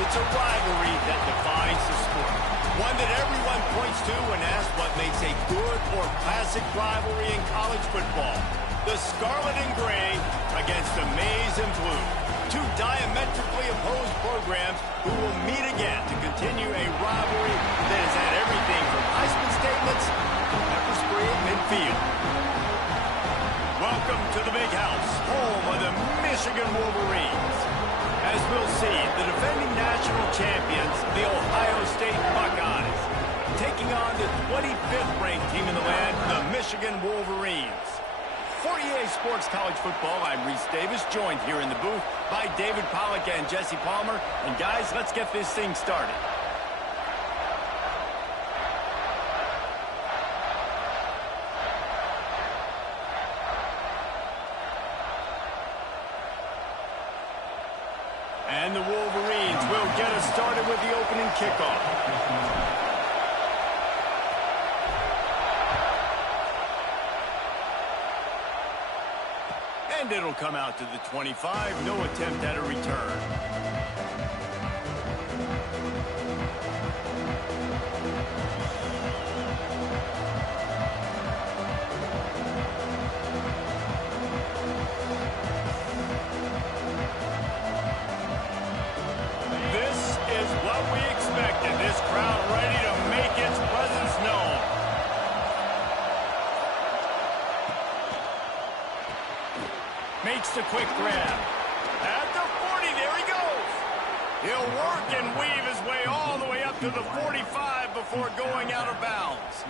It's a rivalry that defines the sport. One that everyone points to when asked what makes a good or classic rivalry in college football. The Scarlet and Gray against the Maize and Blue. Two diametrically opposed programs who will meet again to continue a rivalry that has had everything from Heisman statements to pepper spray at midfield. Welcome to the Big House, home of the Michigan Wolverines. As we'll see, the defending national champions, the Ohio State Buckeyes, taking on the 25th ranked team in the land, the Michigan Wolverines. For EA Sports College Football, I'm Reese Davis, joined here in the booth by David Pollack and Jesse Palmer. And guys, let's get this thing started. And the Wolverines will get us started with the opening kickoff. And it'll come out to the 25. No attempt at a return. This crowd ready to make its presence known. Makes the quick grab. At the 40, there he goes. He'll work and weave his way all the way up to the 45 before going out of bounds.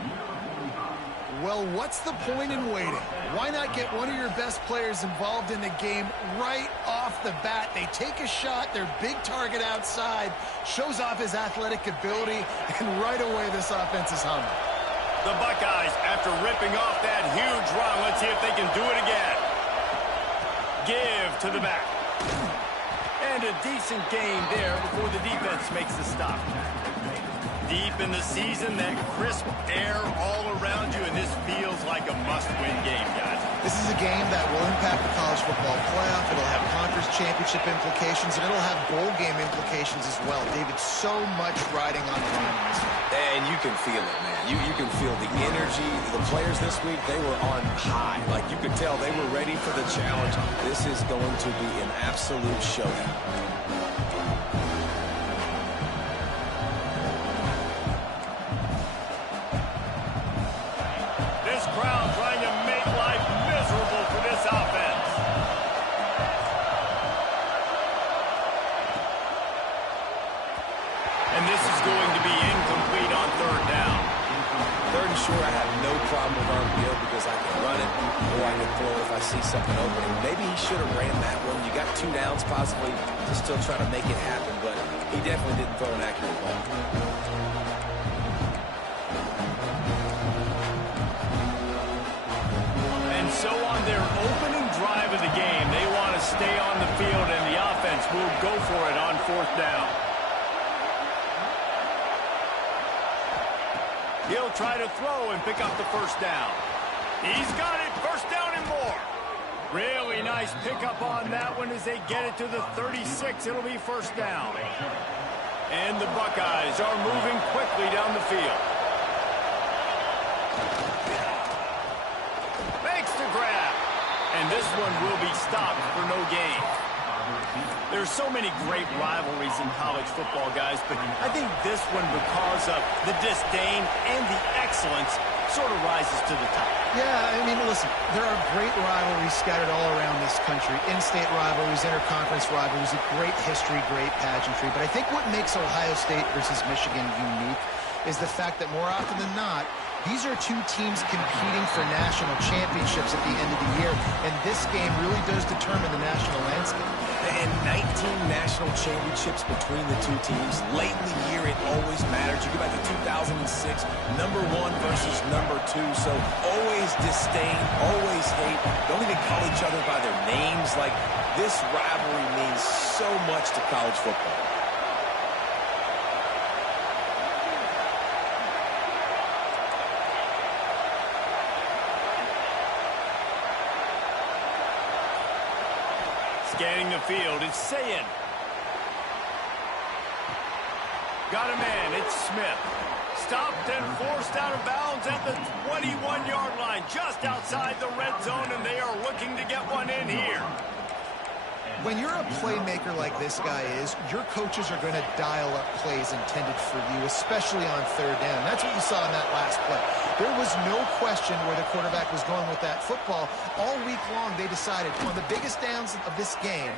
Well, what's the point in waiting? Why not get one of your best players involved in the game right off the bat? They take a shot, their big target outside, shows off his athletic ability, and right away this offense is humming. The Buckeyes, after ripping off that huge run, let's see if they can do it again. Give to the back. And a decent gain there before the defense makes the stop. Deep in the season, that crisp air all around you, and this feels like a must-win game, guys. This is a game that will impact the college football playoff. It'll have conference championship implications, and it'll have bowl game implications as well. David, so much riding on the line in this one. And you can feel it, man. You can feel the energy. The players this week, they were on high. Like, you could tell they were ready for the challenge. This is going to be an absolute showdown. Sure, I have no problem with our deal because I can run it or I can throw it if I see something opening. Maybe he should have ran that one. You got 2 downs possibly to still try to make it happen, but he definitely didn't throw an accurate ball. And so on their opening drive of the game, they want to stay on the field, and the offense will go for it on 4th down. He'll try to throw and pick up the 1st down. He's got it. 1st down and more. Really nice pickup on that one as they get it to the 36. It'll be first down. And the Buckeyes are moving quickly down the field. Makes the grab. And this one will be stopped for no gain. There's so many great rivalries in college football, guys, but I think this one, because of the disdain and the excellence, sort of rises to the top. Yeah, I mean, listen, there are great rivalries scattered all around this country. In-state rivalries, interconference rivalries, a great history, great pageantry. But I think what makes Ohio State versus Michigan unique is the fact that more often than not, these are two teams competing for national championships at the end of the year, and this game really does determine the national landscape. And 19 national championships between the two teams. Late in the year, it always matters. You go back to 2006, number 1 versus number 2. So always disdain, always hate. Don't even call each other by their names. Like, this rivalry means so much to college football. Scanning the field, it's Sayin. Got a man, it's Smith. Stopped and forced out of bounds at the 21-yard line, just outside the red zone, and they are looking to get one in here. When you're a playmaker like this guy is, your coaches are going to dial up plays intended for you, especially on third down. That's what you saw in that last play. There was no question where the quarterback was going with that football. All week long, they decided on the biggest downs of this game,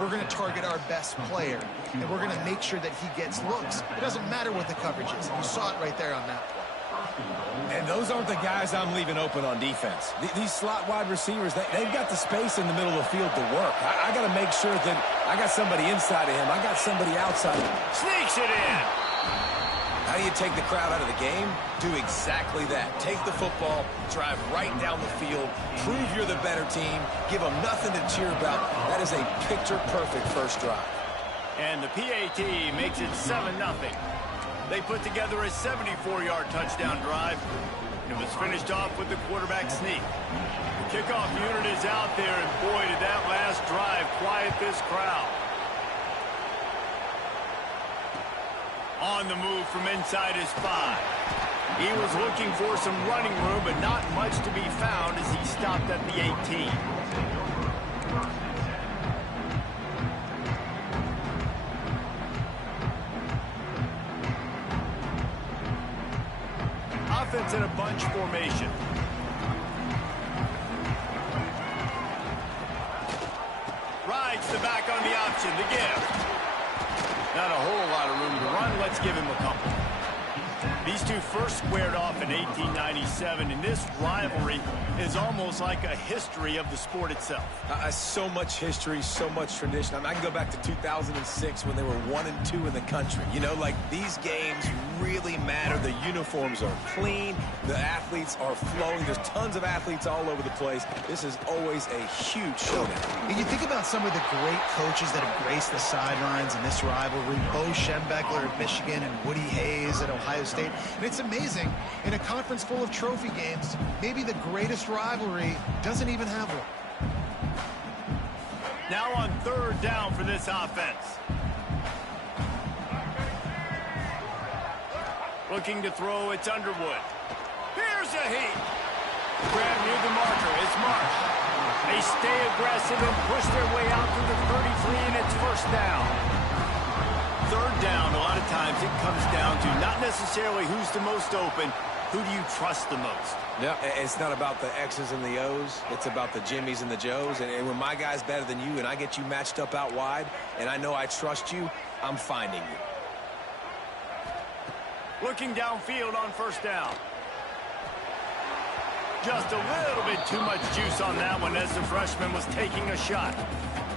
we're going to target our best player, and we're going to make sure that he gets looks. It doesn't matter what the coverage is. You saw it right there on that play. And those aren't the guys I'm leaving open on defense. These slot wide receivers, they've got the space in the middle of the field to work. I got to make sure that I got somebody inside of him. I got somebody outside of him. Sneaks it in. How do you take the crowd out of the game? Do exactly that. Take the football, drive right down the field, prove you're the better team, give them nothing to cheer about. That is a picture-perfect first drive. And the PAT makes it 7-0. They put together a 74-yard touchdown drive. It was finished off with the quarterback sneak. The kickoff unit is out there, and boy, did that last drive quiet this crowd. On the move from inside his 5. He was looking for some running room, but not much to be found as he stopped at the 18. Offense in a bunch formation. Rides the back on the option, the give. Not a whole lot of room to run. Let's give him a couple. These two first squared off in 1897, and this rivalry is almost like a history of the sport itself. So much history, so much tradition. I mean, I can go back to 2006 when they were 1-2 in the country. You know, like, these games really matter. The uniforms are clean. The athletes are flowing. There's tons of athletes all over the place. This is always a huge showdown. And you think about some of the great coaches that have graced the sidelines in this rivalry. Bo Schembechler at Michigan and Woody Hayes at Ohio State. And it's amazing, in a conference full of trophy games, maybe the greatest rivalry doesn't even have one. Now on third down for this offense. Looking to throw, it's Underwood. Here's a heat. Grab near the marker, it's Marsh. They stay aggressive and push their way out to the 33, and it's first down. Third down, a lot of times it comes down to not necessarily who's the most open, who do you trust the most? Yeah, it's not about the X's and the O's. It's about the Jimmys and the Joes. And when my guy's better than you and I get you matched up out wide and I know I trust you, I'm finding you. Looking downfield on first down. Just a little bit too much juice on that one as the freshman was taking a shot.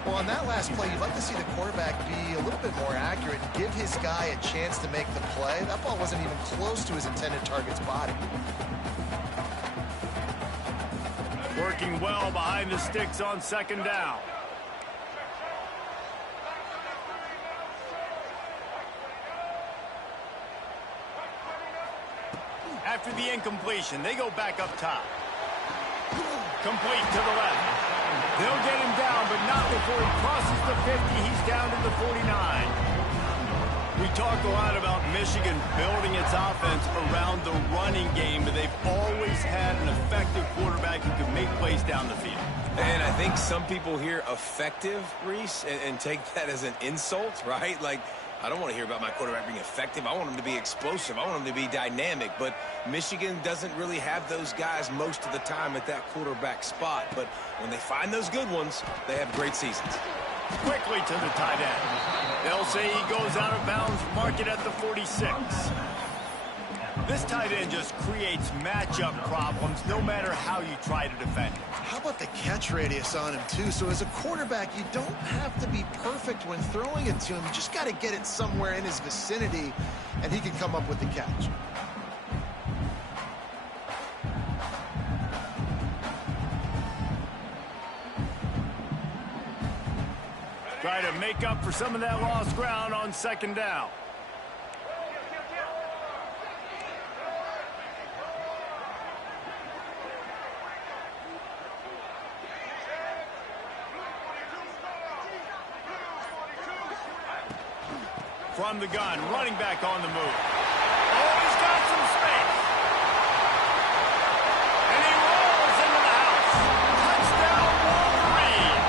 Well, on that last play, you'd like to see the quarterback be a little bit more accurate and give his guy a chance to make the play. That ball wasn't even close to his intended target's body. Working well behind the sticks on second down. After the incompletion, they go back up top. Complete to the left. They'll get him down, but not before he crosses the 50. He's down to the 49. We talk a lot about Michigan building its offense around the running game, but they've always had an effective quarterback who can make plays down the field. And I think some people hear effective, Reese, and take that as an insult, right? Like, I don't want to hear about my quarterback being effective. I want him to be explosive. I want him to be dynamic. But Michigan doesn't really have those guys most of the time at that quarterback spot. But when they find those good ones, they have great seasons. Quickly to the tight end. They'll say he goes out of bounds, mark it at the 46. This tight end just creates matchup problems no matter how you try to defend him. How about the catch radius on him, too? So as a quarterback, you don't have to be perfect when throwing it to him. You just got to get it somewhere in his vicinity, and he can come up with the catch. Try to make up for some of that lost ground on second down. From the gun, running back on the move. Oh, he's got some space. And he rolls into the house. Touchdown, Wolverine.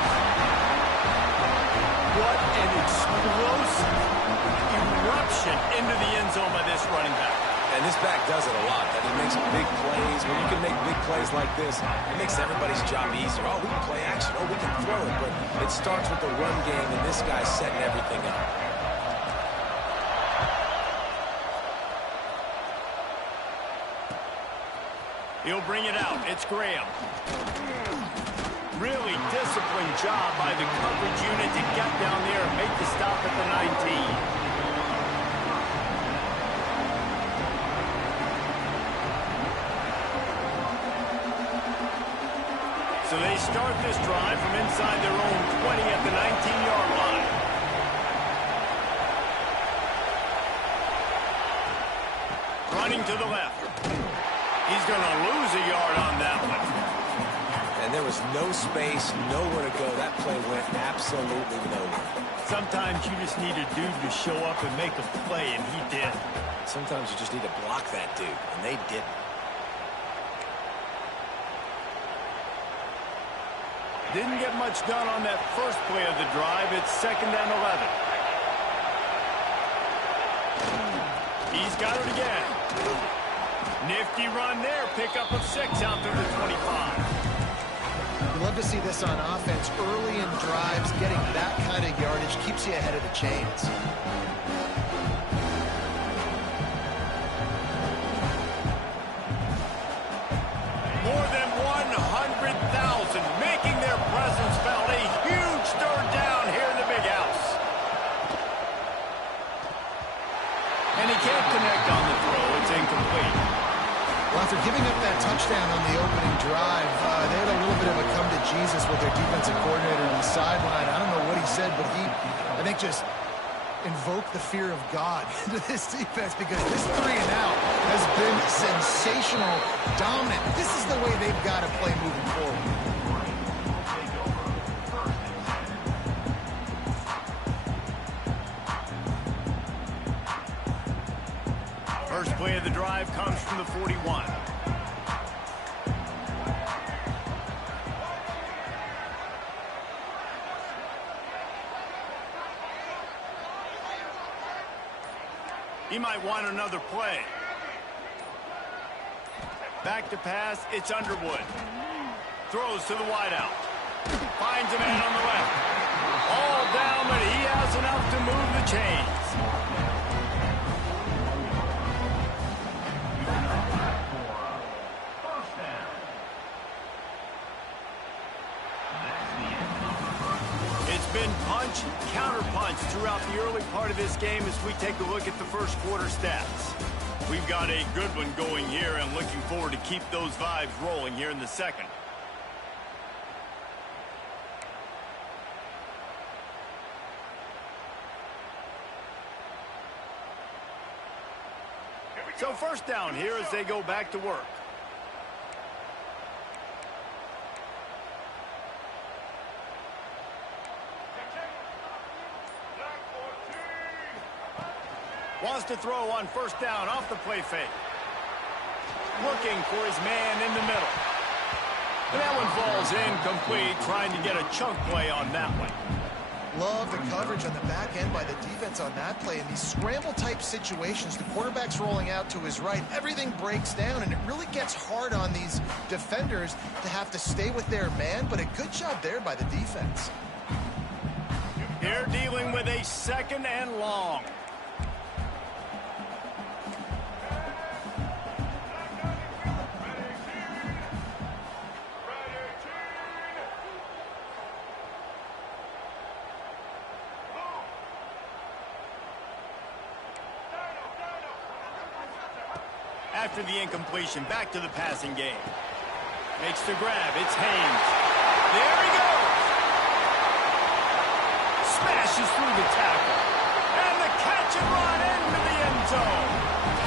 What an explosive eruption into the end zone by this running back. And this back does it a lot. That he makes big plays. When you can make big plays like this, it makes everybody's job easier. Oh, we can play action. Oh, we can throw it. But it starts with the run game, and this guy's setting everything up. He'll bring it out. It's Graham. Really disciplined job by the coverage unit to get down there and make the stop at the 19. So they start this drive from inside their own 20 at the 19-yard line. Running to the left. He's going to lose a yard on that one. And there was no space, nowhere to go. That play went absolutely nowhere. Sometimes you just need a dude to show up and make a play, and he did. Sometimes you just need to block that dude, and they didn't. Didn't get much done on that first play of the drive. It's 2nd and 11. He's got it again. Nifty run there. Pickup of 6 out to the 25. You love to see this on offense. Early in drives, getting that kind of yardage keeps you ahead of the chains. More than 100,000 making their presence felt. A huge third down here in the big house. And he can't connect on the throw. It's incomplete. Well, after giving up that touchdown on the opening drive, they had a little bit of a come to Jesus with their defensive coordinator on the sideline. I don't know what he said, but he, I think, just invoked the fear of God into this defense, because this 3 and out has been sensational, dominant. This is the way they've got to play moving forward. First play of the drive comes from the 41. He might want another play. Back to pass, it's Underwood. Throws to the wideout. Finds a man on the left. All down, but he has enough to move the chains. Been punch, counter-punch throughout the early part of this game as we take a look at the first quarter stats. We've got a good one going here and looking forward to keep those vibes rolling here in the second. So first down here as they go back to work. Wants to throw on first down off the play fake. Looking for his man in the middle. And that one falls incomplete, trying to get a chunk play on that one. Love the coverage on the back end by the defense on that play. In these scramble-type situations, the quarterback's rolling out to his right. Everything breaks down, and it really gets hard on these defenders to have to stay with their man, but a good job there by the defense. They're dealing with a second and long. After the incompletion, back to the passing game. Makes the grab. It's Haynes. There he goes. Smashes through the tackle. And the catch and run into the end zone.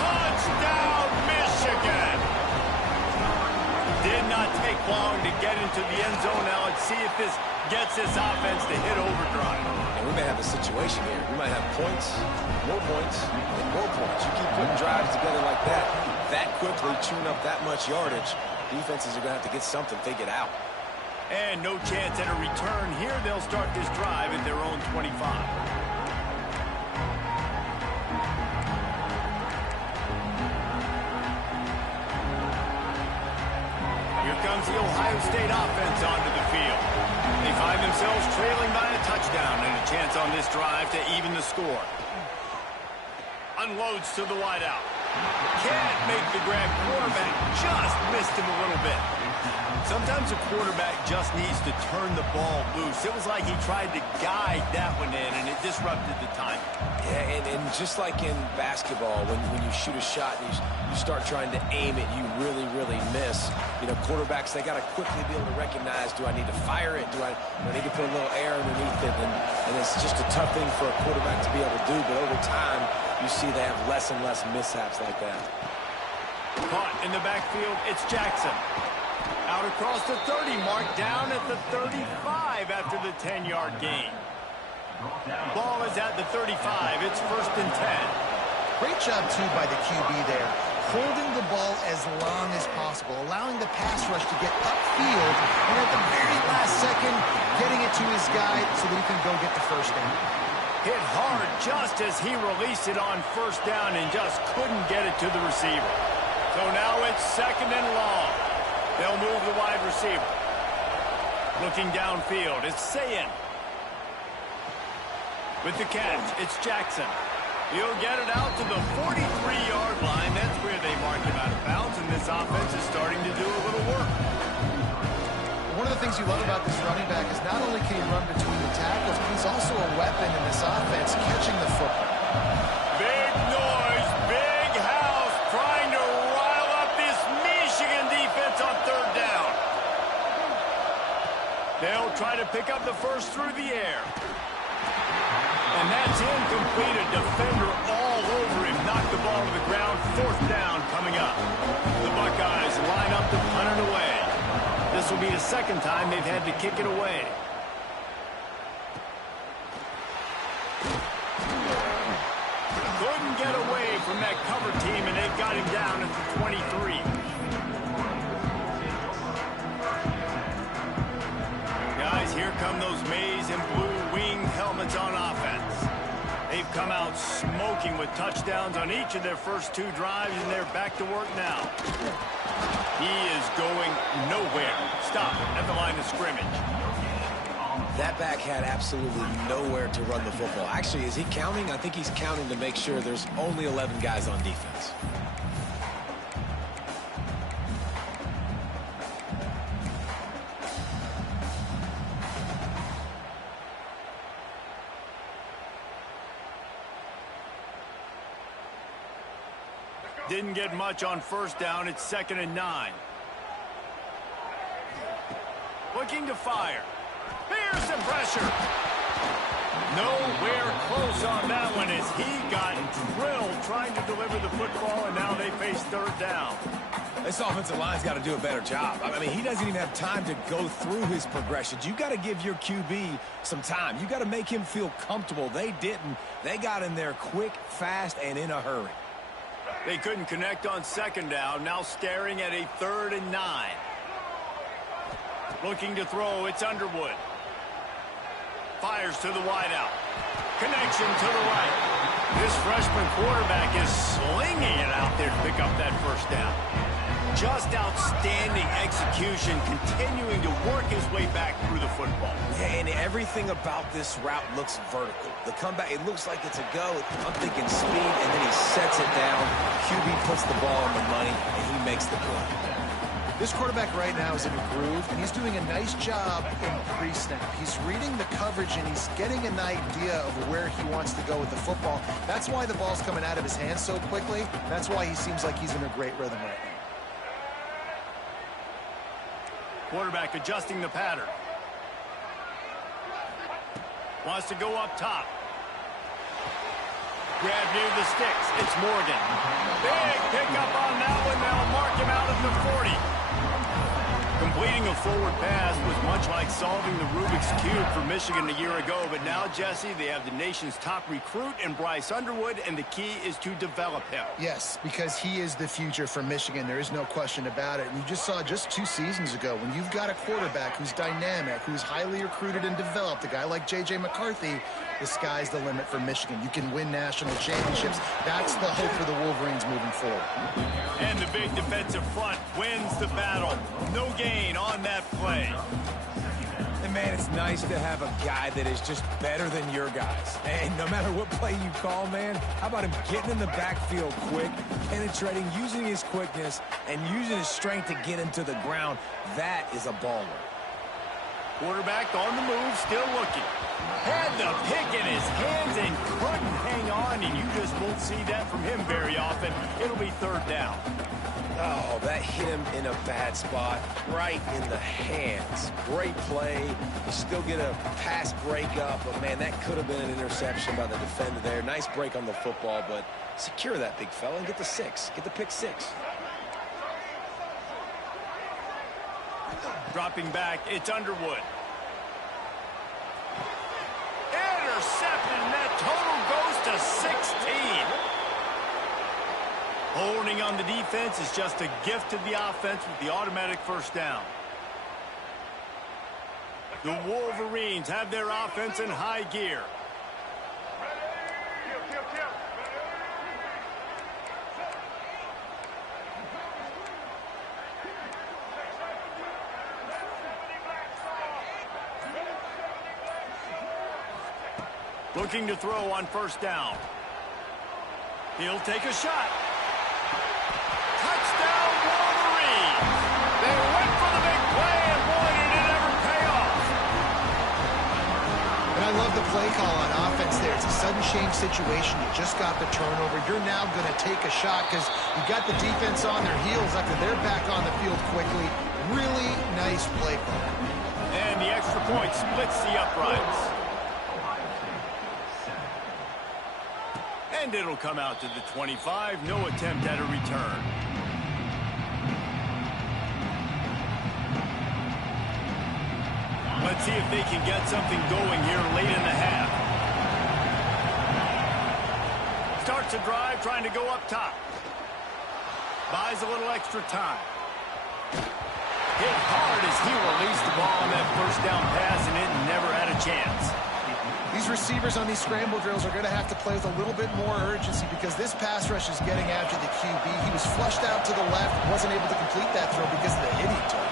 Touchdown, Michigan. Did not take long to get into the end zone. Now let's see if this gets this offense to hit overdrive. And we may have a situation here. We might have points, and more points. You keep putting drives together like that quickly, chewing up that much yardage, defenses are going to have to get something figured out. And no chance at a return here. They'll start this drive at their own 25. Here comes the Ohio State offense onto the field. They find themselves trailing by a touchdown and a chance on this drive to even the score. Unloads to the wideout. Can't make the grab. Quarterback just missed him a little bit. Sometimes a quarterback just needs to turn the ball loose. It was like he tried to guide that one in, and it disrupted the timing. Yeah, and just like in basketball, when you shoot a shot and you start trying to aim it, you really, really miss. You know, quarterbacks, they got to quickly be able to recognize, do I need to fire it? Do I need to put a little air underneath it? And it's just a tough thing for a quarterback to be able to do, but over time, you see they have less and less mishaps like that. Caught in the backfield, it's Jackson. Out across the 30 mark, down at the 35 after the 10-yard gain. Ball is at the 35. It's 1st and 10. Great job, too, by the QB there. Holding the ball as long as possible, allowing the pass rush to get upfield, and at the very last second, getting it to his guy so that he can go get the first down. Hit hard just as he released it on first down and just couldn't get it to the receiver. So now it's 2nd and long. They'll move the wide receiver. Looking downfield, it's Sayin. With the catch, it's Jackson. He'll get it out to the 43-yard line. That's where they mark him out of bounds, and this offense is starting to do a little work. One of the things you love about this running back is not only can he run between the tackles, but he's also a weapon in this offense, catching the football. Big noise, big house, trying to rile up this Michigan defense on 3rd down. They'll try to pick up the first through the air. And that's incomplete. A defender all over him. Knocked the ball to the ground. 4th down coming up. The Buckeyes line up to punt it away. This will be the 2nd time they've had to kick it away. Couldn't get away from that cover team, and they've got him down at the 23. Guys, here come those maize and blue winged helmets on offense. They've come out smoking with touchdowns on each of their first 2 drives, and they're back to work now. He is going nowhere. Stop at the line of scrimmage. That back had absolutely nowhere to run the football. Actually, is he counting? I think he's counting to make sure there's only 11 guys on defense. Didn't get much on first down. It's 2nd and 9. Looking to fire. Here's some pressure. Nowhere close on that one as he got drilled trying to deliver the football, and now they face 3rd down. This offensive line's got to do a better job. I mean, he doesn't even have time to go through his progressions. You got to give your QB some time. You got to make him feel comfortable. They didn't. They got in there quick, fast, and in a hurry. They couldn't connect on second down. Now staring at a 3rd and 9. Looking to throw, it's Underwood. Fires to the wideout. Connection to the right. This freshman quarterback is slinging it out there to pick up that first down. Just outstanding execution, continuing to work his way back through the football. Yeah, and everything about this route looks vertical. The comeback, it looks like it's a go. I'm thinking speed, and then he sets it down. QB puts the ball on the money, and he makes the play. This quarterback right now is in a groove, and he's doing a nice job in pre-snap. He's reading the coverage, and he's getting an idea of where he wants to go with the football. That's why the ball's coming out of his hands so quickly. That's why he seems like he's in a great rhythm right now. Quarterback adjusting the pattern. Wants to go up top. Grab near the sticks. It's Morgan. Big pickup on that one. They'll mark him out at the 40. Completing a forward pass was much like solving the Rubik's Cube for Michigan a year ago. But now, Jesse, they have the nation's top recruit in Bryce Underwood, and the key is to develop him. Yes, because he is the future for Michigan. There is no question about it. And you just saw just 2 seasons ago, when you've got a quarterback who's dynamic, who's highly recruited and developed, a guy like J.J. McCarthy, the sky's the limit for Michigan. You can win national championships. That's the hope for the Wolverines moving forward. And the big defensive front wins the battle. No gain on that play. And, man, it's nice to have a guy that is just better than your guys. And no matter what play you call, man, how about him getting in the backfield quick, penetrating, using his quickness, and using his strength to get into the ground? That is a baller. Quarterback on the move, still looking. Had the pick in his hands and couldn't hang on, and you just won't see that from him very often. It'll be 3rd down. Oh, that hit him in a bad spot, right in the hands. Great play. You still get a pass breakup, but, man, that could have been an interception by the defender there. Nice break on the football, but secure that big fella and get the 6. Get the pick 6. Dropping back, it's Underwood. Intercepted, and that total goes to 16. Holding on the defense is just a gift to the offense with the automatic first down. The Wolverines have their offense in high gear. Looking to throw on first down. He'll take a shot. Touchdown, Wolverines! They went for the big play, and boy, did it ever pay off. And I love the play call on offense there. It's a sudden change situation. You just got the turnover. You're now going to take a shot because you got the defense on their heels after they're back on the field quickly. Really nice play call. And the extra point splits the uprights. And it'll come out to the 25. No attempt at a return. Let's see if they can get something going here late in the half. Starts a drive trying to go up top. Buys a little extra time. Hit hard as he released the ball on that first down pass, and it never had a chance. These receivers on these scramble drills are going to have to play with a little bit more urgency because this pass rush is getting after the QB. He was flushed out to the left, wasn't able to complete that throw because of the hit he took.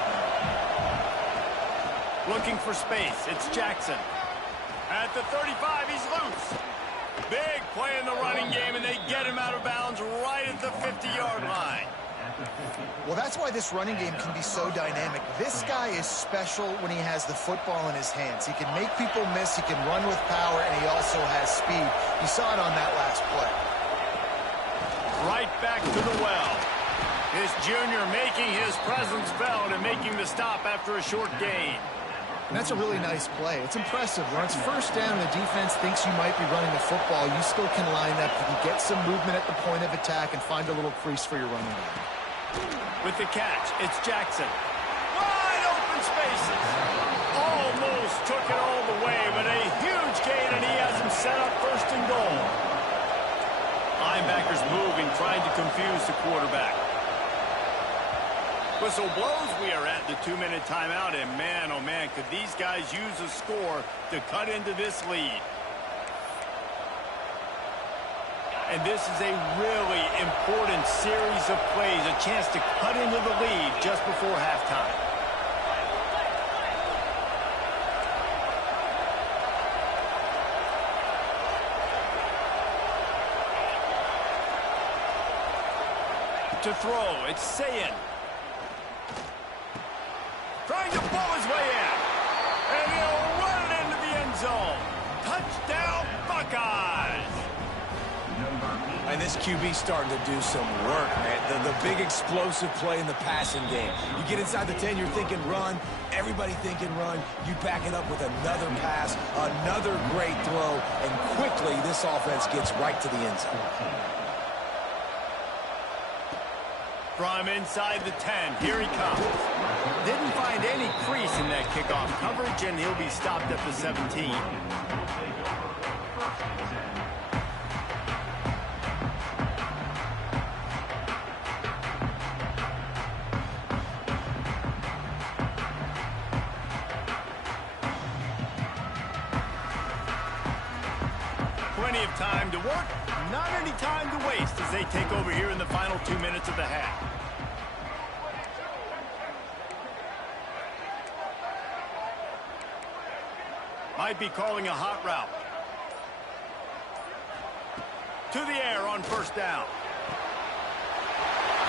Looking for space, it's Jackson. At the 35, he's loose. Big play in the running game, and they get him out of bounds right at the 50-yard line. Well, that's why this running game can be so dynamic. This guy is special when he has the football in his hands. He can make people miss, he can run with power, and he also has speed. You saw it on that last play. Right back to the well. This junior making his presence felt and making the stop after a short gain. And that's a really nice play. It's impressive. When it's first down and the defense thinks you might be running the football, you still can line up. You can get some movement at the point of attack and find a little crease for your running back. With the catch, it's Jackson. Wide open spaces. Almost took it all the way, but a huge gain, and he has him set up first and goal. Linebackers moving, trying to confuse the quarterback. Whistle blows. We are at the 2-minute timeout, and man, oh man, could these guys use a score to cut into this lead. And this is a really important series of plays, a chance to cut into the lead just before halftime. To throw, it's Sayin. Trying to pull his way in. And he'll run it into the end zone. Touchdown, Buckeyes! And this QB's starting to do some work, man. The big explosive play in the passing game. You get inside the 10, you're thinking run. Everybody thinking run. You back it up with another pass, another great throw, and quickly this offense gets right to the end zone. From inside the 10, here he comes. Didn't find any crease in that kickoff coverage, and he'll be stopped at the 17. Plenty of time to work, not any time to waste as they take over here in the final 2 minutes of the half. Might be calling a hot route. To the air on first down.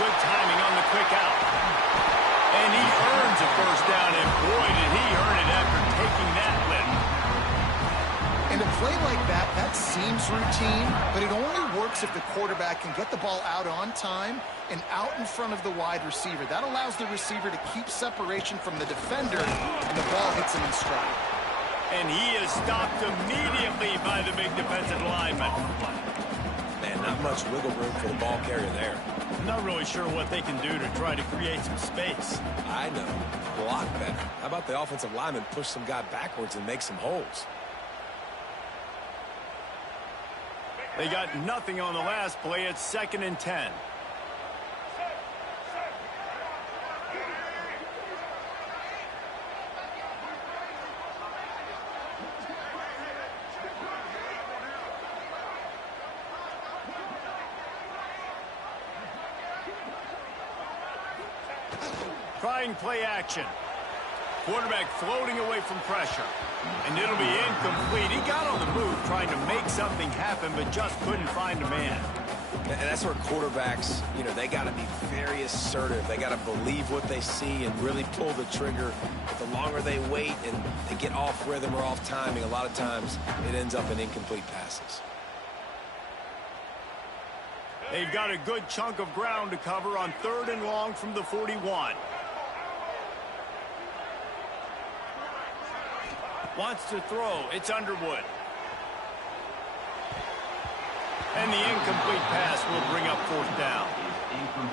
Good timing on the quick out. And he earns a first down, and boy, did he earn it after taking that lift. And a play like that, that seems routine, but it only works if the quarterback can get the ball out on time and out in front of the wide receiver. That allows the receiver to keep separation from the defender, and the ball hits him in stride. And he is stopped immediately by the big defensive lineman. Man, not much wiggle room for the ball carrier there. I'm not really sure what they can do to try to create some space. I know. Block better. How about the offensive lineman push some guy backwards and make some holes? They got nothing on the last play. It's 2nd and 10. Trying play action. Quarterback floating away from pressure. And it'll be incomplete. He got on the move trying to make something happen, but just couldn't find a man. And that's where quarterbacks, you know, they got to be very assertive. They got to believe what they see and really pull the trigger. But the longer they wait and they get off rhythm or off timing, a lot of times it ends up in incomplete passes. They've got a good chunk of ground to cover on 3rd and long from the 41. Wants to throw. It's Underwood. And the incomplete pass will bring up 4th down.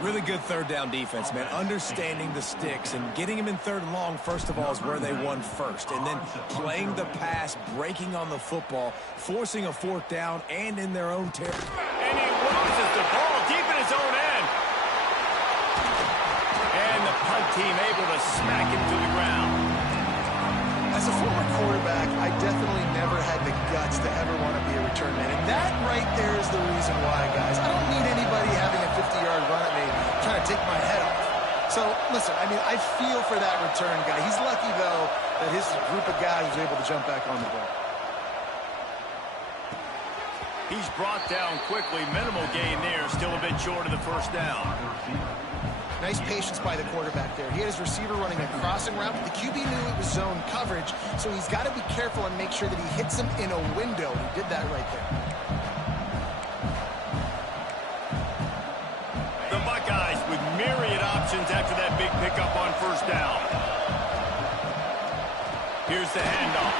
Really good 3rd down defense, man. Understanding the sticks and getting him in 3rd and long, first of all, is where they won first. And then playing the pass, breaking on the football, forcing a 4th down, and in their own territory. And he loses the ball deep in his own end. And the punt team able to smack him to the ground. As a former quarterback, I definitely never had the guts to ever want to be a return man. And that right there is the reason why, guys. I don't need anybody having a 50-yard run at me trying to take my head off. So, listen, I mean, I feel for that return guy. He's lucky, though, that his group of guys was able to jump back on the ball. He's brought down quickly. Minimal gain there. Still a bit short of the first down. Nice patience by the quarterback there. He had his receiver running a crossing route, but the QB knew it was zone coverage, so he's got to be careful and make sure that he hits him in a window. He did that right there. The Buckeyes with myriad options after that big pickup on first down. Here's the handoff.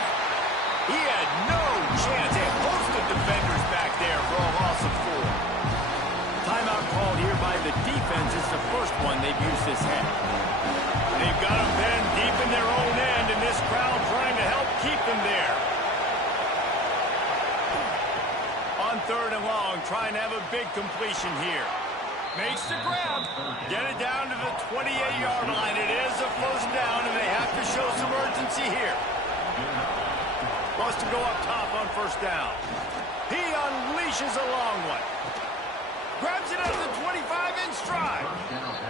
He had no chance. A host of defenders back there for a loss of 4. Timeout called here by the defense. It's the first one line they've used this half. They've got them then deep in their own end, and this crowd trying to help keep them there. On 3rd and long, trying to have a big completion here. Makes the grab. Get it down to the 28-yard line. It is a first down, and they have to show some urgency here. Wants to go up top on first down. He unleashes a long one. Grabs it at the 25 in stride.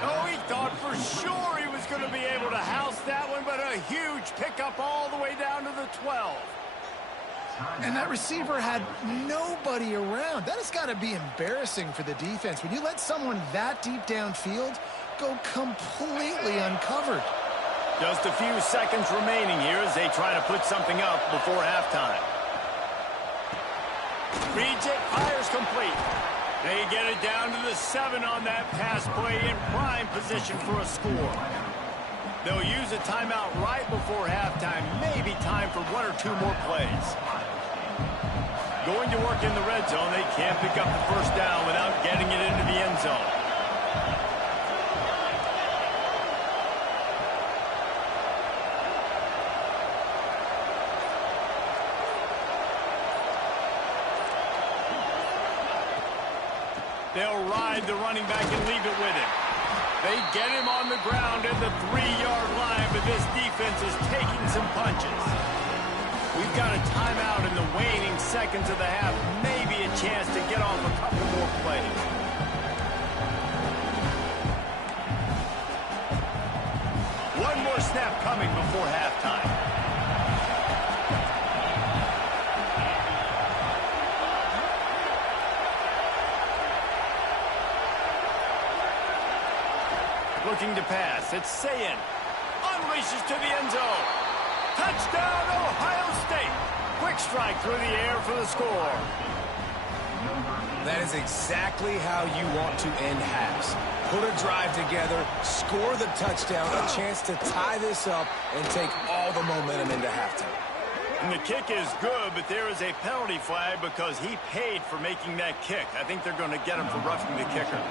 Oh, he thought for sure he was going to be able to house that one, but a huge pickup all the way down to the 12. And that receiver had nobody around. That has got to be embarrassing for the defense. When you let someone that deep downfield go completely uncovered. Just a few seconds remaining here as they try to put something up before halftime. Reads it, fires complete. They get it down to the 7 on that pass play in prime position for a score. They'll use a timeout right before halftime. Maybe time for 1 or 2 more plays. Going to work in the red zone. They can't pick up the first down without getting it into the end zone. They'll ride the running back and leave it with him. They get him on the ground at the 3-yard line, but this defense is taking some punches. We've got a timeout in the waning seconds of the half. Maybe a chance to get off a couple more plays. One more snap coming before halftime. Looking to pass. It's Sayin. Unleashes to the end zone. Touchdown, Ohio State. Quick strike through the air for the score. That is exactly how you want to end halves. Put a drive together, score the touchdown, a chance to tie this up, and take all the momentum into halftime. And the kick is good, but there is a penalty flag because he paid for making that kick. I think they're going to get him for roughing the kicker.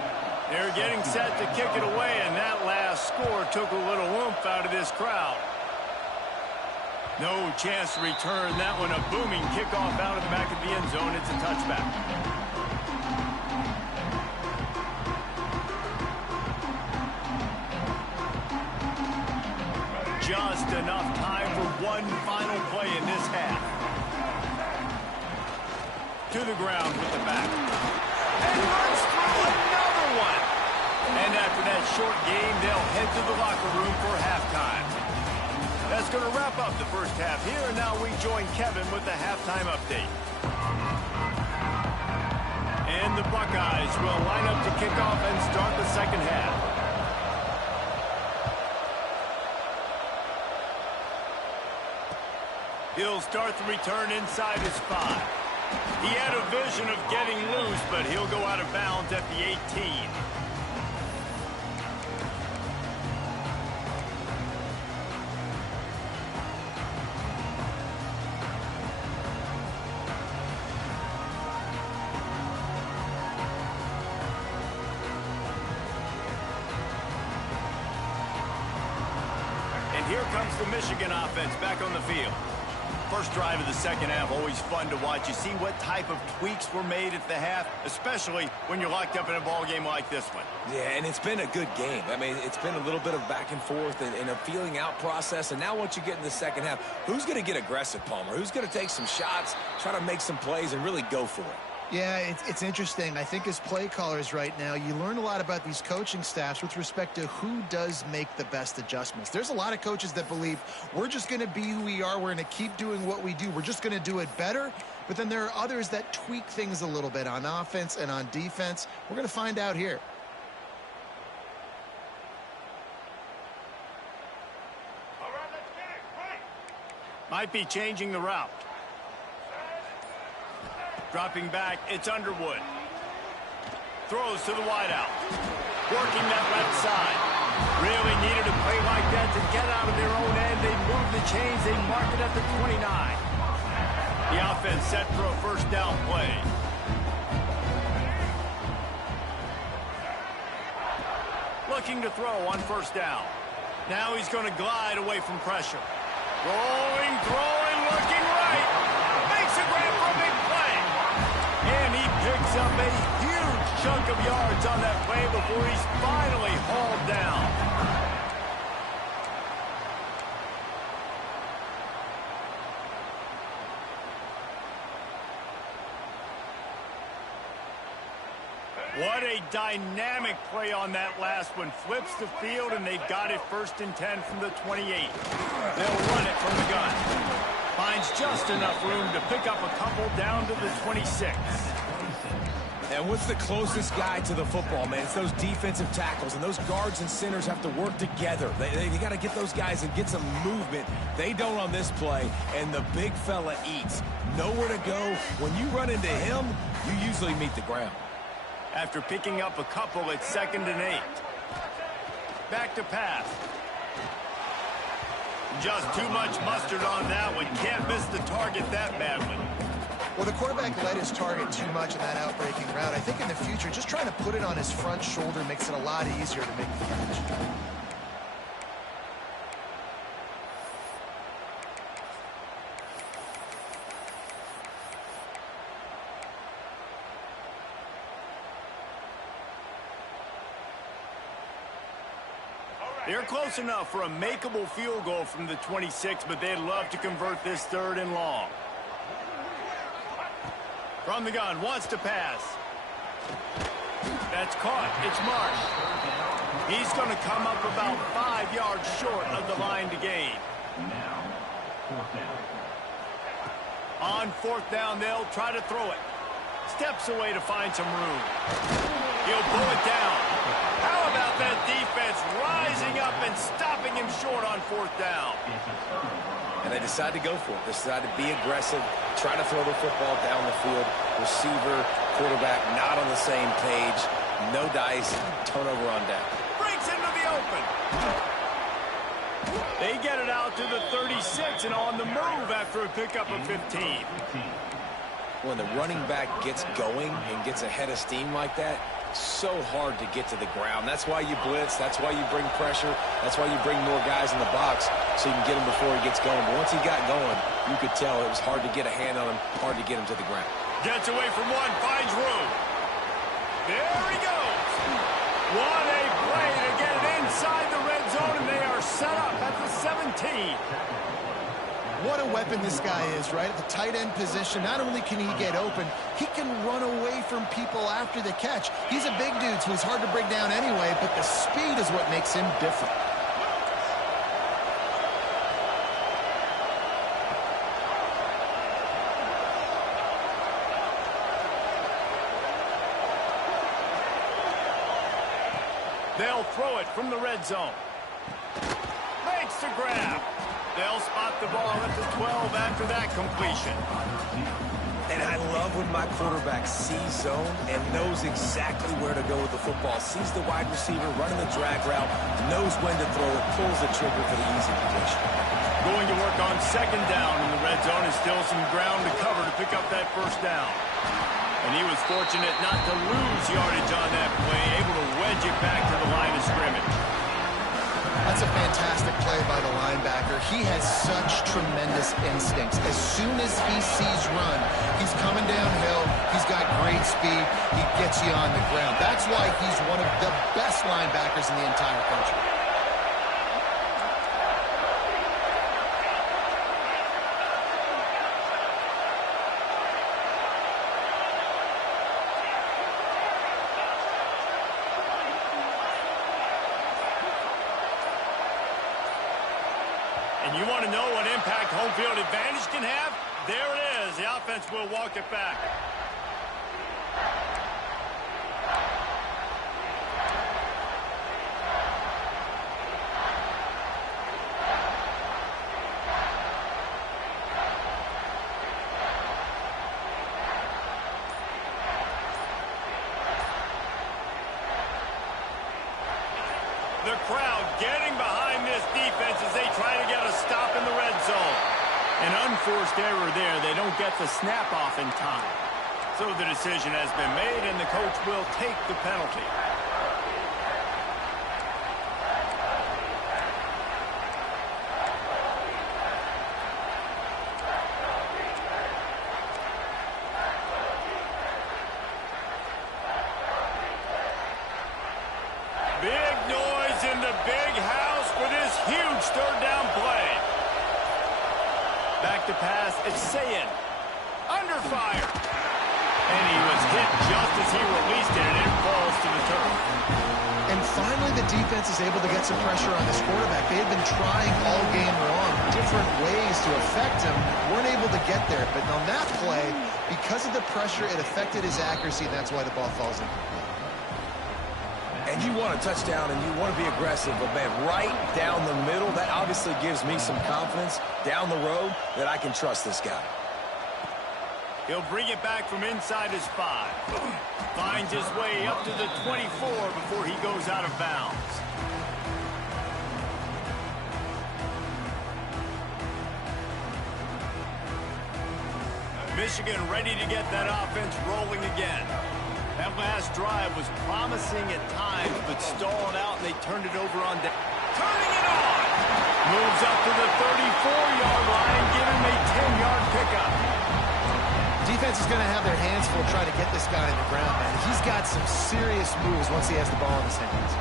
They're getting set to kick it away, and that last score took a little oomph out of this crowd. No chance to return that one. A booming kickoff out of the back of the end zone. It's a touchback. Just enough time for one final play in this half. To the ground with the back. And runs through another one. And after that short game, they'll head to the locker room for halftime. That's going to wrap up the first half here, and now we join Kevin with the halftime update. And the Buckeyes will line up to kick off and start the second half. He'll start the return inside his 5. He had a vision of getting loose, but he'll go out of bounds at the 18. And here comes the Michigan offense back on the field. First drive of the second half, always fun to watch. You see what type of tweaks were made at the half, especially when you're locked up in a ball game like this one. Yeah, and it's been a good game. I mean, it's been a little bit of back and forth and a feeling out process. And now once you get in the second half, who's going to get aggressive, Palmer? Who's going to take some shots, try to make some plays, and really go for it? Yeah, it's interesting. I think as play callers right now, you learn a lot about these coaching staffs with respect to who does make the best adjustments. There's a lot of coaches that believe we're just going to be who we are. We're going to keep doing what we do. We're just going to do it better. But then there are others that tweak things a little bit on offense and on defense. We're going to find out here. All right, let's get it. Right. Might be changing the route. Dropping back, it's Underwood. Throws to the wideout. Working that left side. Really needed a play like that to get out of their own end. They move the chains. They mark it at the 29. The offense set for a first down play. looking to throw on first down. Now he's going to glide away from pressure. Rolling, throwing, looking right. Makes a grab for a big play. And he picks up a huge chunk of yards on that play before he's finally hauled down. What a dynamic play on that last one. Flips the field, and they've got it 1st and 10 from the 28. They'll run it from the gun. Finds just enough room to pick up a couple down to the 26. And what's the closest guy to the football, man? It's those defensive tackles, and those guards and centers have to work together. They got to get those guys and get some movement. They don't on this play, and the big fella eats. Nowhere to go. When you run into him, you usually meet the ground. After picking up a couple, it's 2nd and 8. Back to pass. Just too much mustard on that one. Can't miss the target that badly. Well, the quarterback led his target too much in that outbreaking route. I think in the future, just trying to put it on his front shoulder makes it a lot easier to make the catch. They're close enough for a makeable field goal from the 26, but they'd love to convert this 3rd and long. From the gun, wants to pass. That's caught. It's Marsh. He's going to come up about 5 yards short of the line to gain. On 4th down, they'll try to throw it. Steps away to find some room. He'll pull it down. How about that defense rising up and stopping him short on 4th down? And they decide to go for it. They decide to be aggressive, try to throw the football down the field. Receiver, quarterback, not on the same page. No dice, turnover on down. Breaks into the open. They get it out to the 36 and on the move after a pickup of 15. When the running back gets going and gets ahead of steam like that, so hard to get to the ground. That's why you blitz. That's why you bring pressure. That's why you bring more guys in the box so you can get him before he gets going. But once he got going, you could tell it was hard to get a hand on him, hard to get him to the ground. Gets away from one, finds room. There he goes. What a play to get it inside the red zone, and they are set up at the 17. What a weapon this guy is, right? At the tight end position, not only can he get open, he can run away from people after the catch. He's a big dude, so he's hard to bring down anyway, but the speed is what makes him different. They'll throw it from the red zone. Makes the grab. They'll spot the ball at the 12 after that completion. And I love when my quarterback sees zone and knows exactly where to go with the football. Sees the wide receiver running the drag route, knows when to throw it, pulls the trigger for the easy completion. Going to work on 2nd down in the red zone, and still some ground to cover to pick up that 1st down. And he was fortunate not to lose yardage on that play, able to wedge it back to the line of scrimmage. That's a fantastic play by the linebacker. He has such tremendous instincts. As soon as he sees run, he's coming downhill. He's got great speed. He gets you on the ground. That's why he's one of the best linebackers in the entire country. And you want to know what impact home field advantage can have? There it is. The offense will walk it back. The crowd getting behind this defense as they try to get a stop in the red zone. An unforced error there. They don't get the snap off in time. So the decision has been made, and the coach will take the penalty. big house for this huge third down play. Back to pass, it's Sayin. Under fire. And he was hit just as he released it, and it falls to the turf. And finally, the defense is able to get some pressure on this quarterback. They had been trying all game long, different ways to affect him. Weren't able to get there. But on that play, because of the pressure, it affected his accuracy, and that's why the ball falls incomplete. And you want a touchdown, and you want to be aggressive. But, man, right down the middle, that obviously gives me some confidence down the road that I can trust this guy. He'll bring it back from inside his 5. Finds his way up to the 24 before he goes out of bounds. Michigan ready to get that offense rolling again. That last drive was promising at times, but stalled out, and they turned it over on down. Turning it on! Moves up to the 34-yard line, giving him a 10-yard pickup. Defense is going to have their hands full trying to get this guy in the ground, man. He's got some serious moves once he has the ball in his hands.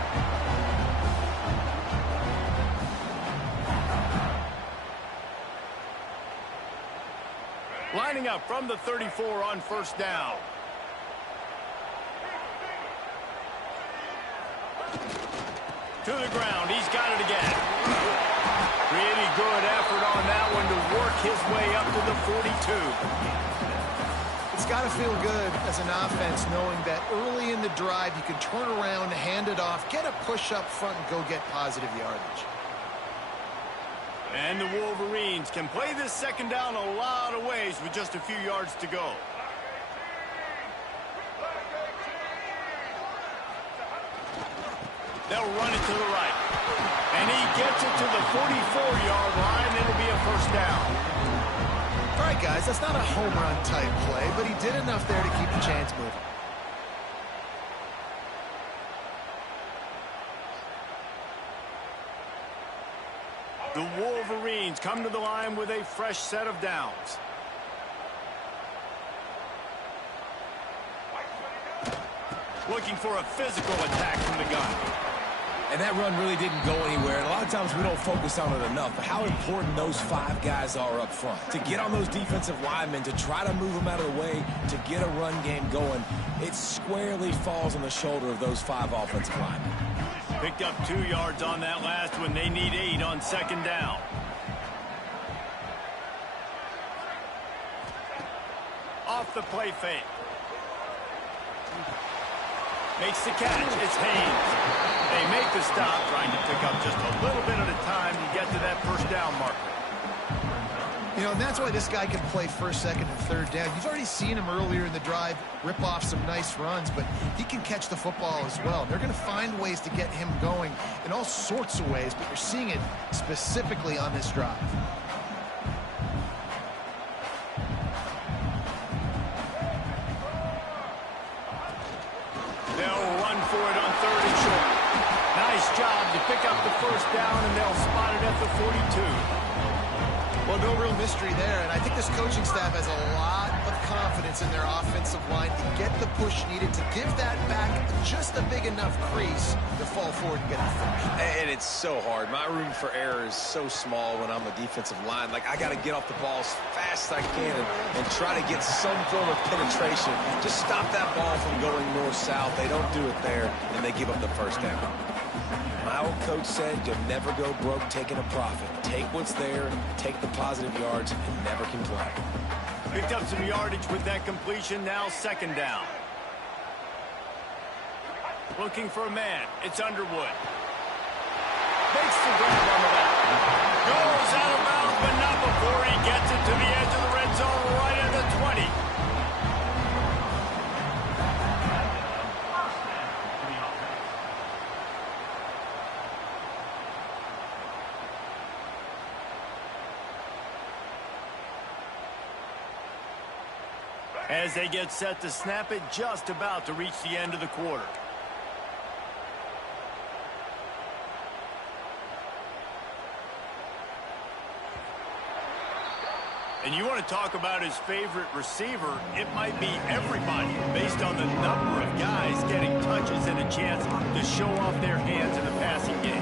Lining up from the 34 on first down. To the ground. He's got it again. Really good effort on that one to work his way up to the 42. It's got to feel good as an offense knowing that early in the drive you can turn around, hand it off, get a push up front, and go get positive yardage. And the Wolverines can play this second down a lot of ways with just a few yards to go. They'll run it to the right. And he gets it to the 44-yard line. It'll be a first down. All right, guys, that's not a home run type play, but he did enough there to keep the chains moving. The Wolverines come to the line with a fresh set of downs. Looking for a physical attack from the gun. And that run really didn't go anywhere. And a lot of times we don't focus on it enough. But how important those 5 guys are up front. To get on those defensive linemen, to try to move them out of the way, to get a run game going, it squarely falls on the shoulder of those 5 offensive linemen. Picked up 2 yards on that last one. They need 8 on second down. Off the play fake. Makes the catch. It's Haynes. They make the stop, trying to pick up just a little bit at a time to get to that first down marker. You know, and that's why this guy can play first, second, and third down. You've already seen him earlier in the drive rip off some nice runs, but he can catch the football as well. They're going to find ways to get him going in all sorts of ways, but you're seeing it specifically on this drive. They'll run for it on 3rd and short. Nice job to pick up the first down, and they'll spot it at the 42. Well, no real mystery there, and I think this coaching staff has a lot of confidence in their offensive line to get the push needed to give that back just a big enough crease to fall forward and get the finish. And it's so hard. My room for error is so small when I'm a defensive line. Like, I got to get off the ball as fast as I can and try to get some form of penetration. Just stop that ball from going north-south. They don't do it there, and they give up the first down. My old coach said, you'll never go broke taking a profit. Take what's there, take the positive yards, and never complain. Picked up some yardage with that completion. Now second down. Looking for a man. It's Underwood. Makes the grab on the left. Goes out of bounds, but not before he gets it to the edge of the red zone right at the 20. As they get set to snap it, just about to reach the end of the quarter. And you want to talk about his favorite receiver, it might be everybody based on the number of guys getting touches and a chance to show off their hands in the passing game.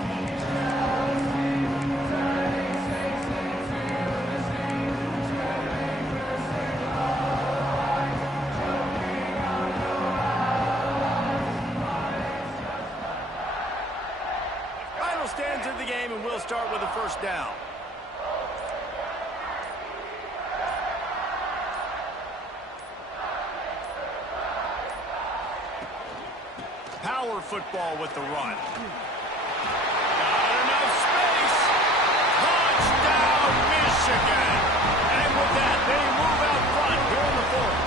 into the game, and we'll start with a first down. Power football with the run. Not enough space. Touchdown, Michigan. And with that, they move out front here in the fourth.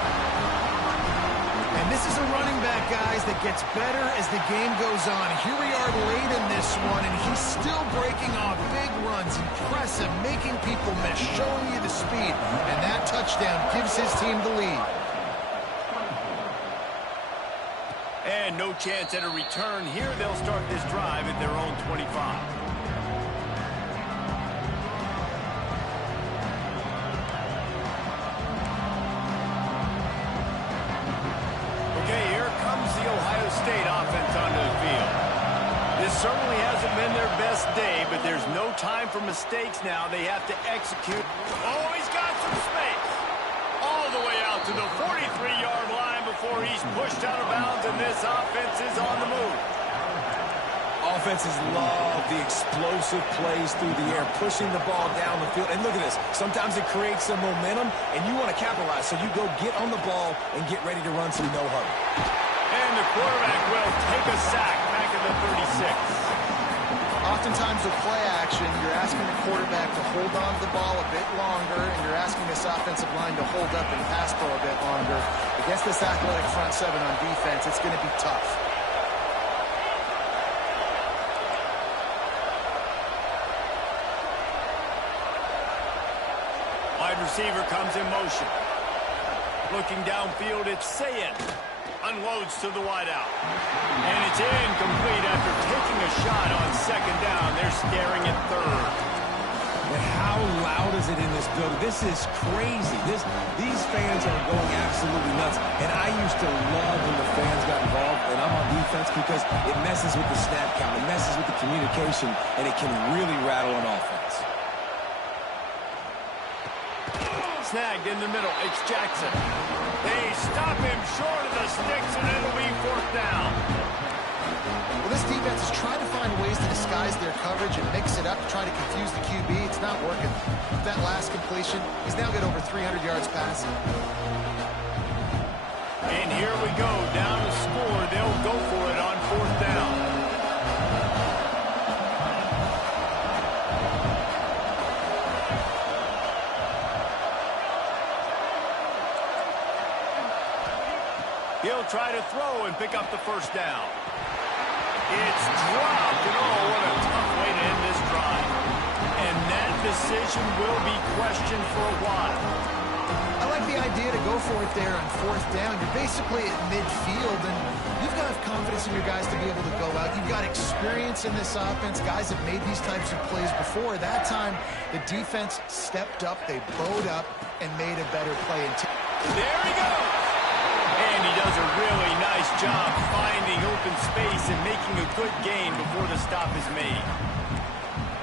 And this is a running back, guys, that gets better as the game goes on. Here we are late in this one, and he's still breaking off big runs. Impressive, making people miss, showing you the speed. And that touchdown gives his team the lead. And no chance at a return here. They'll start this drive at their own 25. Okay, here comes the Ohio State offense onto the field. This certainly hasn't been their best day, but there's no time for mistakes now. They have to execute. Oh, he's got some space. All the way out to the 43-yard line before he's pushed out of bounds, and this offense is on the move. Offenses love the explosive plays through the air, pushing the ball down the field. And look at this. Sometimes it creates some momentum, and you want to capitalize. So you go get on the ball and get ready to run some no hurry. And the quarterback will take a sack back at the 36. Oftentimes with play action, you're asking the quarterback to hold on to the ball a bit longer, and you're asking this offensive line to hold up and pass pro a bit longer. Against this athletic front seven on defense, it's going to be tough. Wide receiver comes in motion. Looking downfield, it's Sayin. Unloads to the wideout. And it's incomplete after taking a shot on second down. They're staring at third. And how loud is it in this building? This is crazy. These fans are going absolutely nuts. And I used to love when the fans got involved, and I'm on defense because it messes with the snap count. It messes with the communication, and it can really rattle an offense. Snagged in the middle. It's Jackson. They stop him short of the sticks, and it'll be fourth down. Well, this defense is trying to find ways to disguise their coverage and mix it up to try to confuse the QB. It's not working. That last completion, he's now got over 300 yards passing. And here we go. Down to score. They'll go for it on fourth down. He'll try to throw and pick up the first down. It's dropped, and oh, what a tough way to end this drive. And that decision will be questioned for a while. I like the idea to go for it there on fourth down. You're basically at midfield, and you've got to have confidence in your guys to be able to go out. You've got experience in this offense. Guys have made these types of plays before. That time, the defense stepped up, they bowed up, and made a better play. There he goes. And he does a really nice job finding open space and making a good gain before the stop is made.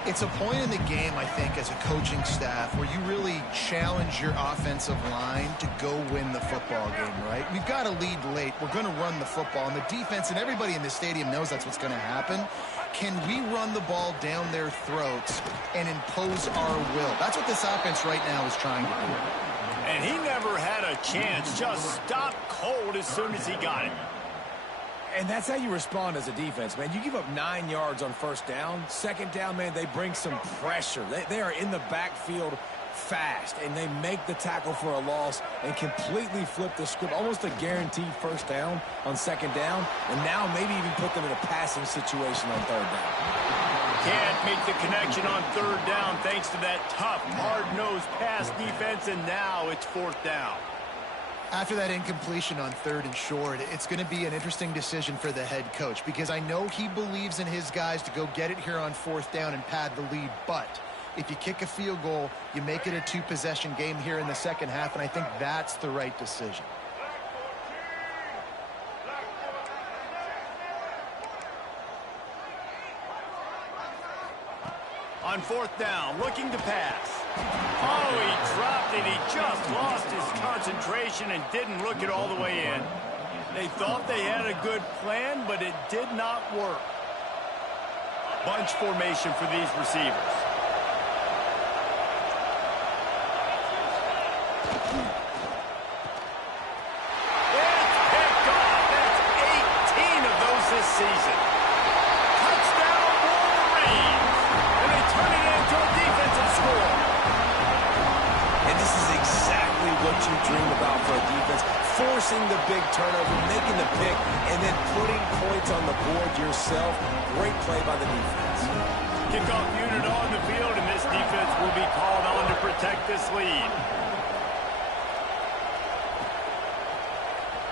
It's a point in the game, I think, as a coaching staff where you really challenge your offensive line to go win the football game, right? We've got to lead late. We're going to run the football. And the defense and everybody in the stadium knows that's what's going to happen. Can we run the ball down their throats and impose our will? That's what this offense right now is trying to do. And he never had a chance. Just stopped cold as soon as he got it. And that's how you respond as a defense, man. You give up 9 yards on first down. Second down, man, they bring some pressure. They are in the backfield fast, and they make the tackle for a loss and completely flip the script. Almost a guaranteed first down on second down, and now maybe even put them in a passing situation on third down. Can't make the connection on third down thanks to that tough, hard-nosed pass defense, and now it's fourth down. After that incompletion on third and short, it's going to be an interesting decision for the head coach because I know he believes in his guys to go get it here on fourth down and pad the lead, but if you kick a field goal, you make it a two-possession game here in the second half, and I think that's the right decision. On fourth down, looking to pass. Oh, he dropped it. He just lost his concentration and didn't look it all the way in. They thought they had a good plan, but it did not work. bunch formation for these receivers. It's picked off. That's 18 of those this season. Touchdown, Wolverines. And they turn it into a defensive score. And this is exactly what you dream about for a defense. Forcing the big turnover, making the pick, and then putting points on the board yourself. Great play by the defense. Kickoff unit on the field, and this defense will be called on to protect this lead.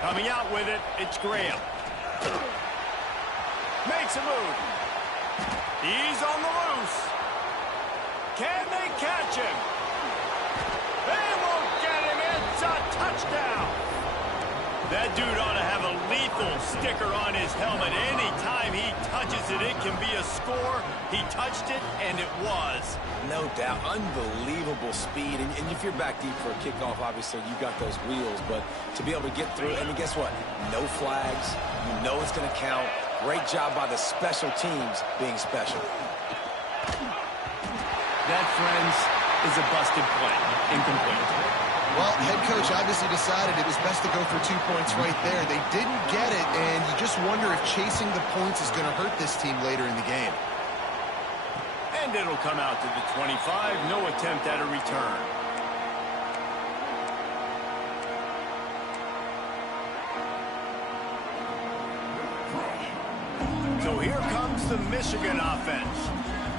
Coming out with it, it's Graham. Makes a move. He's on the loose. Can they catch him? They won't get him. It's a touchdown. That dude ought to have a lethal sticker on his helmet. Anytime he touches it, it can be a score. He touched it, and it was. No doubt. Unbelievable speed. And if you're back deep for a kickoff, obviously you got those wheels. But to be able to get through, and guess what? No flags. You know it's going to count. Great job by the special teams being special. That, friends, is a busted play. Incomplete. Well, head coach obviously decided it was best to go for 2 points right there. They didn't get it, and you just wonder if chasing the points is going to hurt this team later in the game. And it'll come out to the 25. No attempt at a return. So here comes the Michigan offense.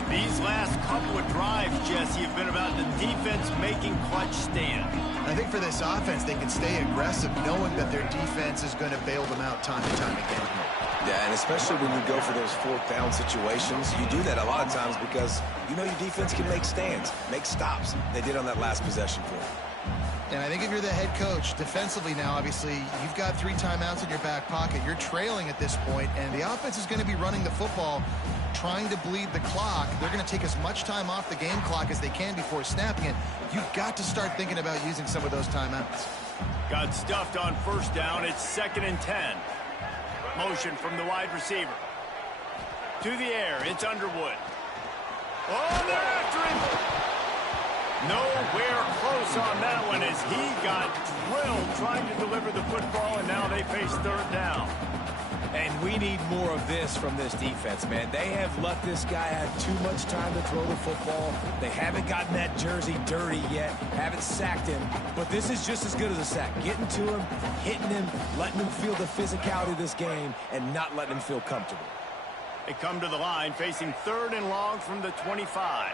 These last couple of drives, Jesse, have been about the defense making clutch stand. I think for this offense, they can stay aggressive knowing that their defense is going to bail them out time and time again. Yeah, and especially when you go for those fourth down situations, you do that a lot of times because you know your defense can make stands, make stops. They did on that last possession for you. And I think if you're the head coach, defensively now, obviously, you've got 3 timeouts in your back pocket. You're trailing at this point, and the offense is going to be running the football, trying to bleed the clock. They're going to take as much time off the game clock as they can before snapping it. You've got to start thinking about using some of those timeouts. Got stuffed on first down. It's 2nd and 10. Motion from the wide receiver. To the air, it's Underwood. Oh, they're after him. Nowhere close on that one as he got drilled trying to deliver the football, and now they face 3rd down. And we need more of this from this defense, man. They have let this guy have too much time to throw the football. They haven't gotten that jersey dirty yet, haven't sacked him. But this is just as good as a sack. Getting to him, hitting him, letting him feel the physicality of this game, and not letting him feel comfortable. They come to the line facing 3rd and long from the 25.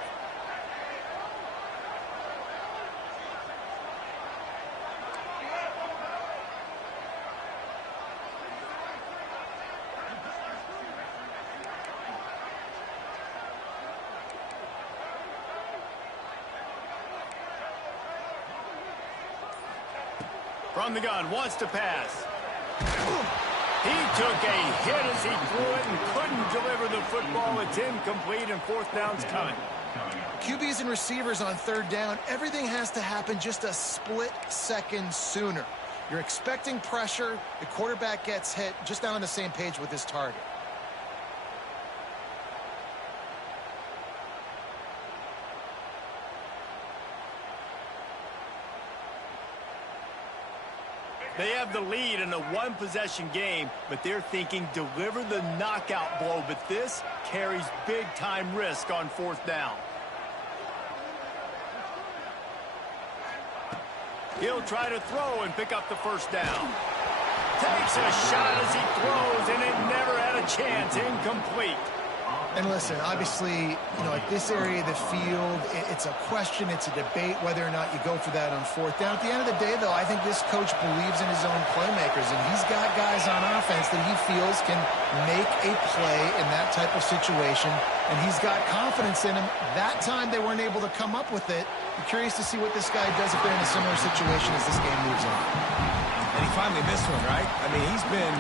From the gun, wants to pass. He took a hit as he threw it and couldn't deliver the football. It's incomplete, and 4th down's coming. QBs and receivers on 3rd down, everything has to happen just a split second sooner. You're expecting pressure. The quarterback gets hit, just not on the same page with his target. They have the lead in a 1-possession game, but they're thinking deliver the knockout blow, but this carries big-time risk on 4th down. He'll try to throw and pick up the 1st down. Takes a shot as he throws, and it never had a chance. Incomplete. And listen, obviously, you know, at this area of the field, it's a question, it's a debate whether or not you go for that on 4th down. At the end of the day, though, I think this coach believes in his own playmakers, and he's got guys on offense that he feels can make a play in that type of situation, and he's got confidence in him. That time they weren't able to come up with it. I'm curious to see what this guy does if they're in a similar situation as this game moves on. And he finally missed one, right? I mean, he's been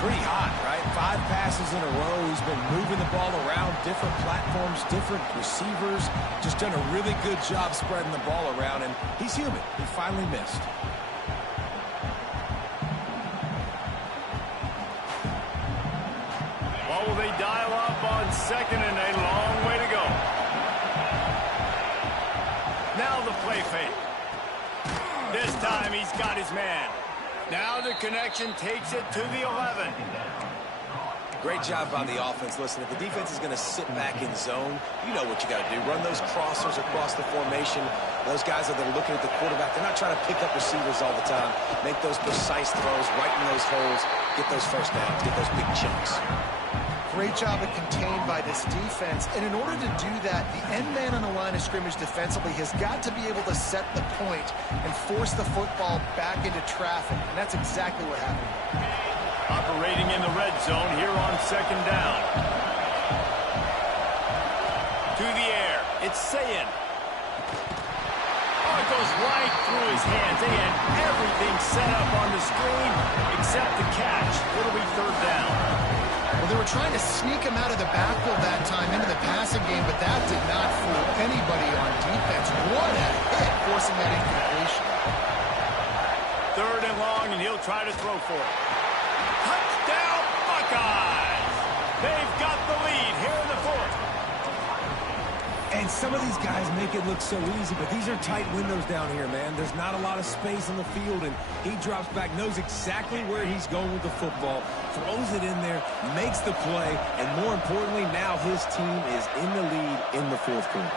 pretty hot, right? 5 passes in a row. He's been moving the ball around, different platforms, different receivers. Just done a really good job spreading the ball around, and he's human. He finally missed. Well, will they dial up on 2nd and a long? he's got his man. Now the connection takes it to the 11. Great job by the offense. Listen, if the defense is going to sit back in zone, you know what you got to do. Run those crossers across the formation. Those guys that are looking at the quarterback, they're not trying to pick up receivers all the time. Make those precise throws, right in those holes, get those first downs, get those big chunks. Great job of contained by this defense. And in order to do that, the end man on the line of scrimmage defensively has got to be able to set the point and force the football back into traffic. And that's exactly what happened. Operating in the red zone here on second down. To the air. It's Sayin. Oh, it goes right through his hands. They had everything set up on the screen except the catch. It'll be third down. Well, they were trying to sneak him out of the backfield that time into the passing game, but that did not fool anybody on defense. What a hit, forcing that incompletion. Third and long, and he'll try to throw for it. Touchdown, Buckeyes! They've got the lead here in the fourth. And some of these guys make it look so easy, but these are tight windows down here, man. There's not a lot of space on the field, and he drops back, knows exactly where he's going with the football, throws it in there, makes the play, and more importantly, now his team is in the lead in the fourth quarter.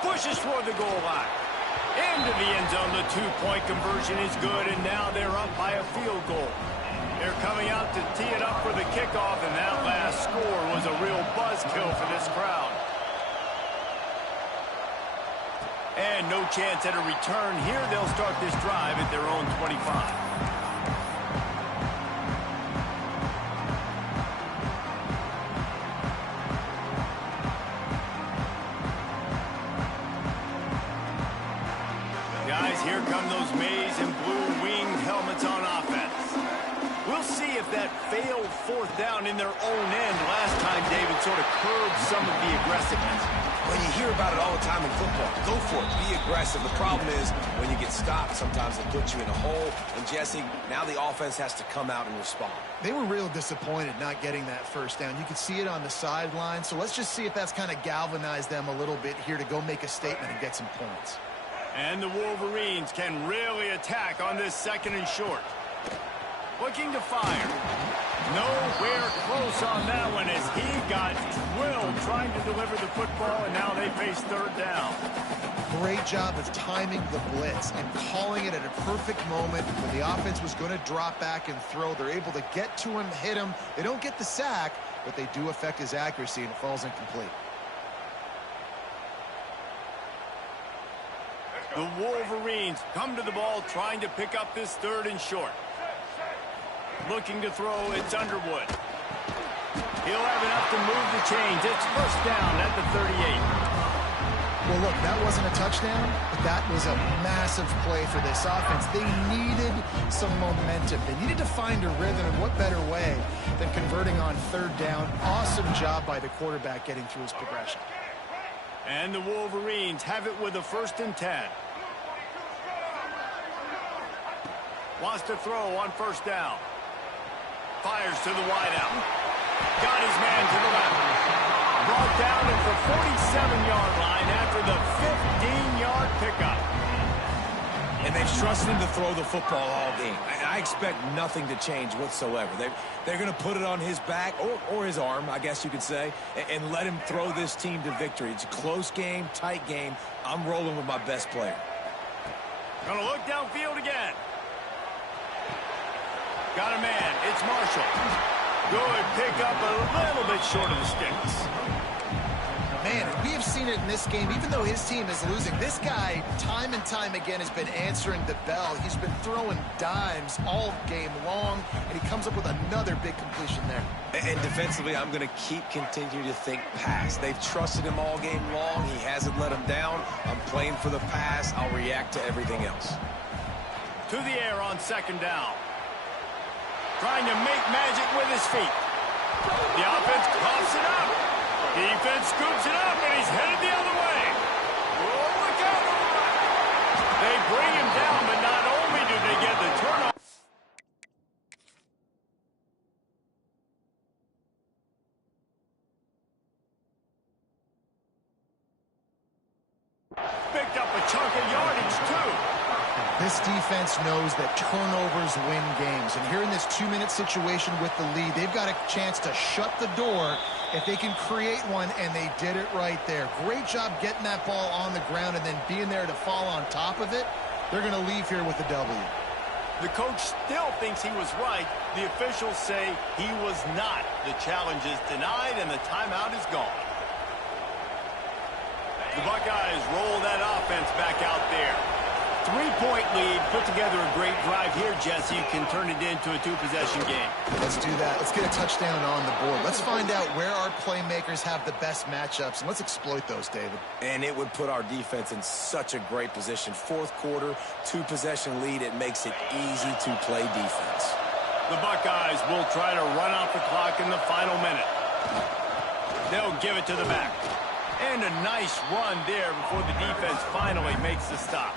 Pushes toward the goal line. Into the end zone, the two-point conversion is good, and now they're up by a field goal. They're coming out to tee it up for the kickoff, and that last score was a real buzzkill for this crowd. And no chance at a return here. They'll start this drive at their own 25. Here come those maize and blue winged helmets on offense. We'll see if that failed fourth down in their own end last time, David, sort of curbed some of the aggressiveness. Well, you hear about it all the time in football. Go for it. Be aggressive. The problem is when you get stopped, sometimes they put you in a hole. And, Jesse, now the offense has to come out and respond. They were real disappointed not getting that first down. You could see it on the sideline. So let's just see if that's kind of galvanized them a little bit here to go make a statement and get some points. And the Wolverines can really attack on this second and short. Looking to fire. Nowhere close on that one as he got drilled trying to deliver the football, and now they face third down. Great job of timing the blitz and calling it at a perfect moment when the offense was going to drop back and throw. They're able to get to him, hit him. They don't get the sack, but they do affect his accuracy, and it falls incomplete. The Wolverines come to the ball trying to pick up this third and short. Looking to throw, it's Underwood. He'll have enough to move the chains. It's first down at the 38. Well, look, that wasn't a touchdown, but that was a massive play for this offense. They needed some momentum. They needed to find a rhythm, and what better way than converting on third down. Awesome job by the quarterback getting through his progression. And the Wolverines have it with a 1st and 10. Wants to throw on first down. Fires to the wideout. Got his man to the left. Brought down at the 47-yard line after the 15-yard pickup. And they've trusted him to throw the football all game. I expect nothing to change whatsoever. They're going to put it on his back, or his arm, I guess you could say, and let him throw this team to victory. It's a close game, tight game. I'm rolling with my best player. Going to look downfield again. Got a man. It's Marshall. Good pick up a little bit short of the sticks. Man, we have seen it in this game. Even though his team is losing, this guy, time and time again, has been answering the bell. He's been throwing dimes all game long, and he comes up with another big completion there. And defensively, I'm going to continue to think pass. They've trusted him all game long. He hasn't let them down. I'm playing for the pass. I'll react to everything else. To the air on second down. Trying to make magic with his feet. The offense coughs it up. Defense scoops it up, and he's headed the other way. Oh, look out. They bring him down, but not only do they get the turnover. Picked up a chunk of yardage, too. This defense knows that turnovers win games. And here in this 2-minute situation with the lead, they've got a chance to shut the door if they can create one, and they did it right there. Great job getting that ball on the ground and then being there to fall on top of it. They're going to leave here with a W. The coach still thinks he was right. The officials say he was not. The challenge is denied, and the timeout is gone. The Buckeyes roll that offense back out there. 3-point lead, put together a great drive here, Jesse. You can turn it into a 2-possession game. Let's do that. Let's get a touchdown on the board. Let's find out where our playmakers have the best matchups, and let's exploit those, David. And it would put our defense in such a great position. Fourth quarter, 2-possession lead. It makes it easy to play defense. The Buckeyes will try to run out the clock in the final minute. They'll give it to the back. And a nice run there before the defense finally makes the stop.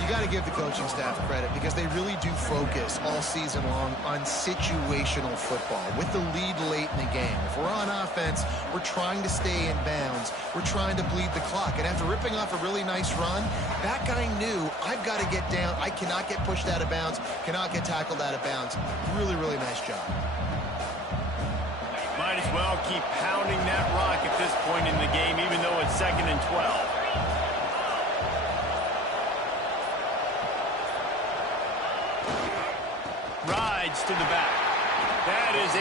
You got to give the coaching staff credit because they really do focus all season long on situational football with the lead late in the game. If we're on offense, we're trying to stay in bounds. We're trying to bleed the clock. And after ripping off a really nice run, that guy knew, I've got to get down. I cannot get pushed out of bounds, cannot get tackled out of bounds. Really, really nice job. Might as well keep pounding that rock at this point in the game, even though it's 2nd and 12. Rides to the back. That is a